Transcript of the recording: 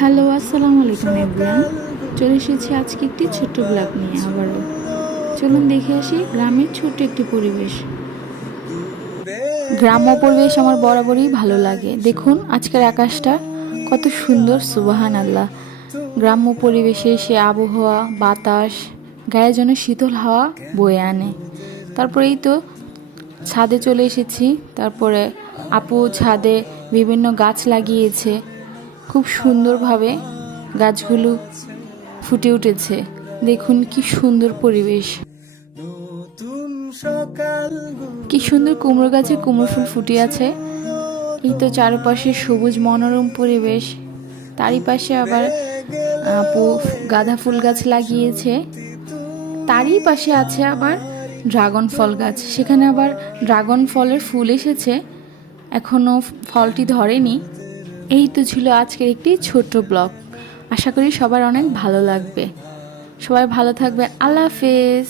Hello, আসসালামু আলাইকুম everyone. চলে এসেছি আজকে একটি ছোট্ট ব্লগ নিয়ে আবারও। চলুন দেখে আসি গ্রামের ছোট্ট একটি পরিবেশ। গ্রাম্য পরিবেশ আমার বরাবরই ভালো লাগে। দেখুন আজকের আকাশটা কত সুন্দর, সুবহান আল্লাহ। গ্রাম্য পরিবেশে সে আবহাওয়া, বাতাস গায়ে যেন শীতল হাওয়া বয়ে আনে। তারপরেই তো ছাদে চলে এসেছি। তারপরে আপু ছাদে বিভিন্ন গাছ লাগিয়েছে, খুব সুন্দরভাবে গাছগুলো ফুটে উঠেছে। দেখুন কি সুন্দর পরিবেশ, কি সুন্দর কুমড়ো গাছে কুমড়ো ফুল ফুটে আছে। এই তো চারপাশে সবুজ মনোরম পরিবেশ। তারই পাশে আবার আপু গাঁদা ফুল গাছ লাগিয়েছে। তারই পাশে আছে আবার ড্রাগন ফল গাছ। সেখানে আবার ড্রাগন ফলের ফুল এসেছে, এখনও ফলটি ধরেনি। এই তো ছিল আজকের একটি ছোট্ট ব্লগ। আশা করি সবার অনেক ভালো লাগবে। সবাই ভালো থাকবে। আল্লাহ হাফেজ।